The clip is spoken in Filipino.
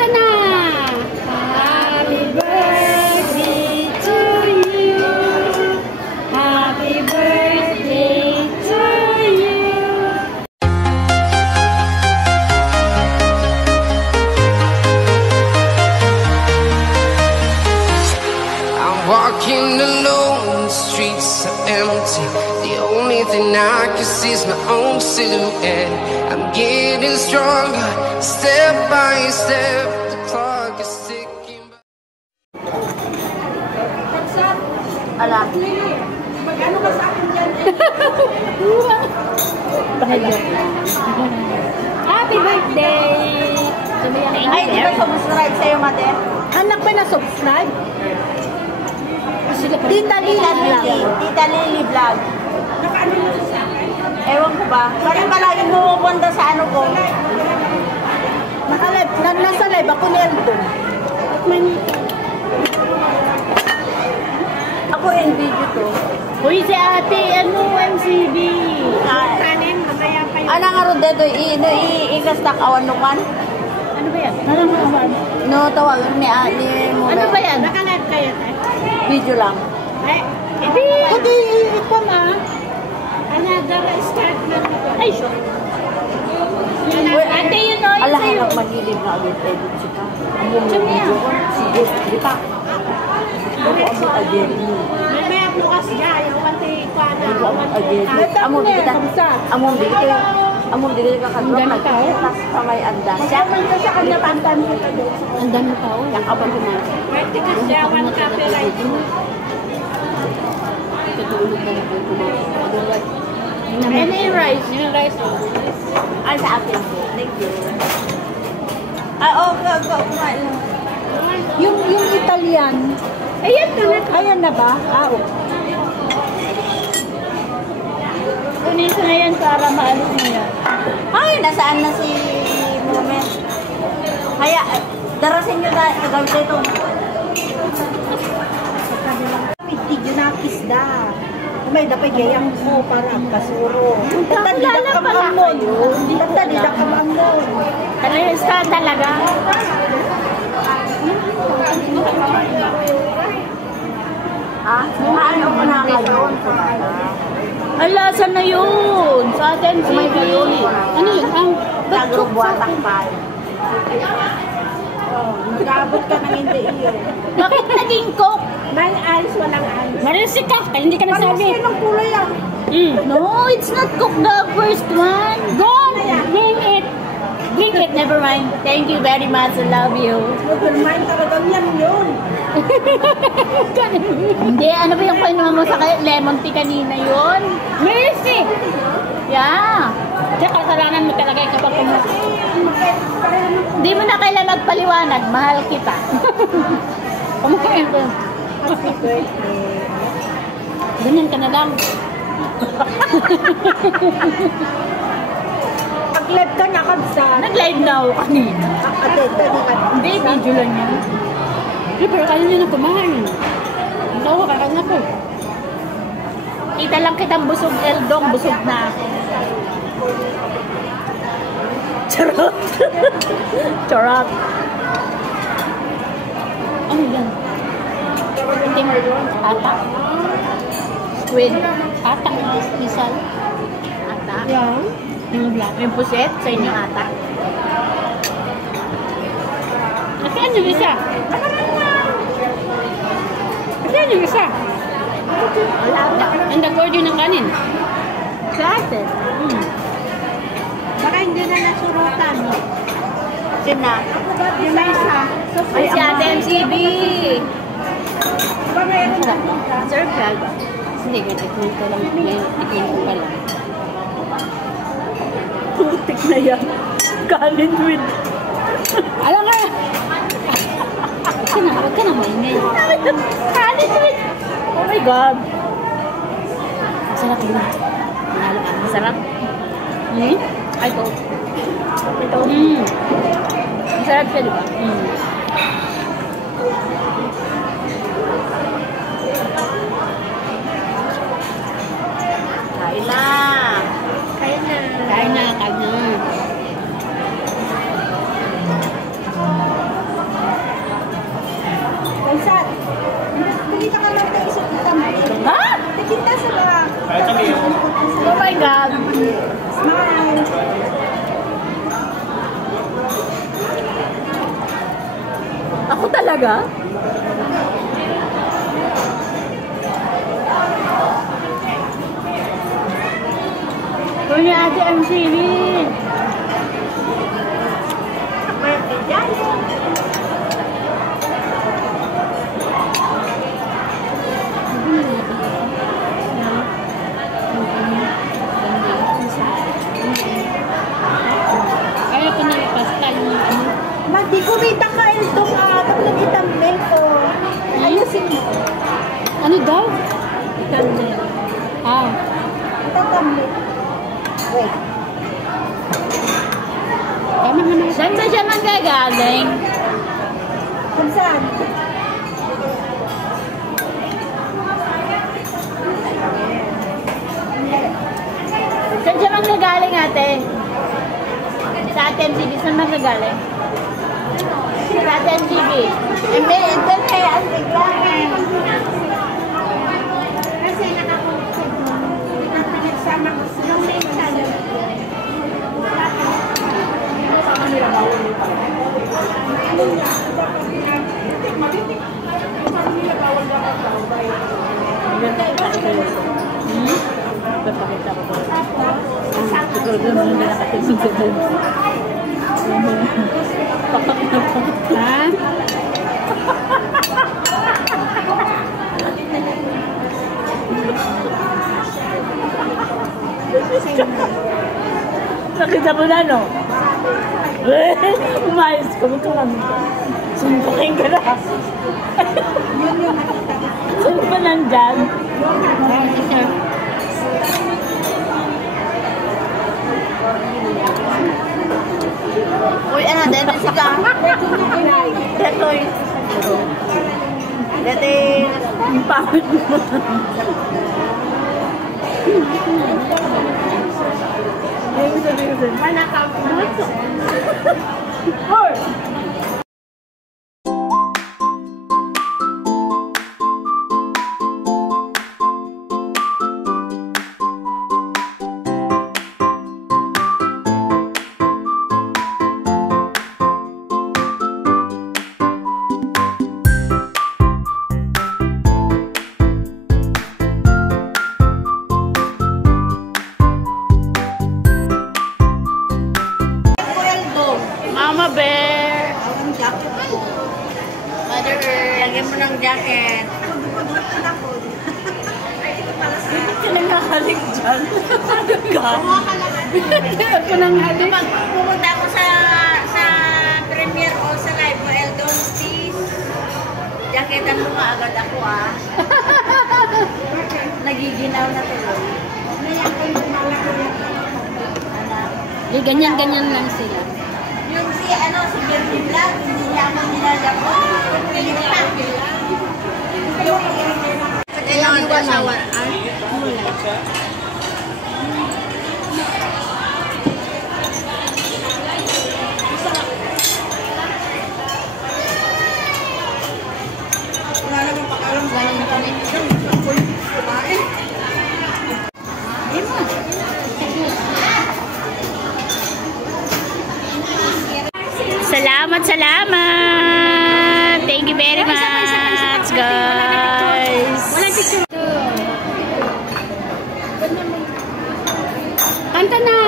Kanta na! Happy birthday to you. Happy birthday to you. I'm walking alone, the streets are empty. The only thing I can see is my own silhouette. I'm getting stronger, step by step. The clock is ticking. Ala. Magkano ka sa akin dyan? Happy birthday! Ay, di ba subscribe sa'yo, mate? Anak ba na subscribe? Tita Lily Vlog. Nakaano mo sa akin? Ewan ko ba? Parang palagi pumupunta sa ano ko. Nasa live ako ni Eldon. Ako rin video to. Uy, si ate, MCB. Kanin, mamaya pa yun. Ano nga rin dito, i-gastak awan nukan? Ano ba yan? Awan. No, tawagan ni mo. Ano ba yan? Naka-live kayo, tayo? Video lang. Hindi, ito ma. Another start na ito. Ay, sure. Ate, yun o, yun sa'yo. Alam, magilid na agad edit siya. Ang video ko, sige, kita. Ako ang agad mo. May bukas niya, yung pati kwana. Among dito. Among dito kakadrop na tas kamay anda. Siya man ko sa kanya pantan ko to. Ang dami tao. Yang abang ko man. Pwede ka siya one copyright mo. Tutulog na ko kumain. Ano yung rice? Yung rice. Ay sa akin. Thank you. Ah, kumain. Yung Italian. Ayan na ba? Ah, okay. Kunin ko na yan para maalis mo yan. Ay, nasaan na si Moment? Kaya, darasin nyo na, gawin ito. Hindi na kisda. May dapat gayang mo para ang kasuro. Tatali na kamamon. Tatali na kamamon. Talista talaga. Ah, ano ko na ngayon? Ala, saan na yun? Sa atin, TV. Ano yun? Ang nagrubuatang pa. Nag-aabot ka ng hindi iyo. Bakit naging cook? May ice, walang ice. Marisik ka, kaya hindi ka nasabi. Marisik ng kulay ah. No, it's not cook the first one. Gone! Drink it. Drink it, never mind. Thank you very much, I love you. Never mind, talagang yan yun. Hindi, ano ba yung kainuman mo sa lemon tea kanina yun? Mercy! Yeah. Kaya kasalanan mo talaga kapag hindi mo na kailan magpaliwanag, mahal kita. Kumakain ko. Happy birthday. Ganyan ka na lang. Nag-live ka na kabsa. Nag-live na ako kanina. Hindi, video lang yan. Pero kaya nyo na kumain. Ang tawa, kakain ako. Kita lang kitang busog, Eldong, busog na ako. Charot! Charot! Ano yan? Hindi mo yun? Ata? Squid? Ata? Misal? Ata? Yan. Yung puset sa inyo ata? Kasi ano yung isa? Kasi ano yung isa? Ang nag-order ng kanin. Sa atin? Baka hindi na nasurutan. Sina? Yung may isa. Ay, si Ate MCB! Baka mayroon na. Sir Crab. Hindi, tikman ko lang. Tikman ko pa lang. Putik na yan. Kanin with. Alam ka! Huwag ka na maingay. Kanin with. Oh my God! Masarap yun. Masarap. Ay, ito. Ito. Masarap siya, di ba? Kain na. Kain na. Kain na. Kain na. Ako talaga? Kuya Ate MCV. Kaya ko na ipasta yung ano. Mati, kumita ka ito ka. Tapos itambil ko. Ayusin mo. Ano daw? Itambil. Ah. Itambil. Wait. Tama naman. Saan ba siya manggagaling? Kung saan? Saan siya manggagaling, ate? Sa Ate MCB, saan manggagaling? Sa Ate MCB. Ito na yan, biglang. Kasi nakagsama ko sila sa insano. Papakita ko po. Siguro doon mo na nakatisig sa doon. Papakita ko. Ha? Nakita mo na, no? Umayos ka, huwag ka lang. Suntukin ka na. Saan ba nandyan? Uy, ano, dito si ka? Dito yung pangit mo. Manakaw mo. Hoy! Mama Bear! Ang jacket ko. Mother Earth, lagyan mo ng jacket. Bakit ka nangakalik dyan? Ako nang halik. Pag pumunta ako sa premiere o sa live mo, Eldon, please, jacketan mo ka agad ako, ah. Nagiginaw na tuloy. Ganyan-ganyan lang sila. Yung si Bernie Vlog, hindi niya ako nilalako. Kaya yung asawa, Salamat! Thank you very much, guys! Kanta na!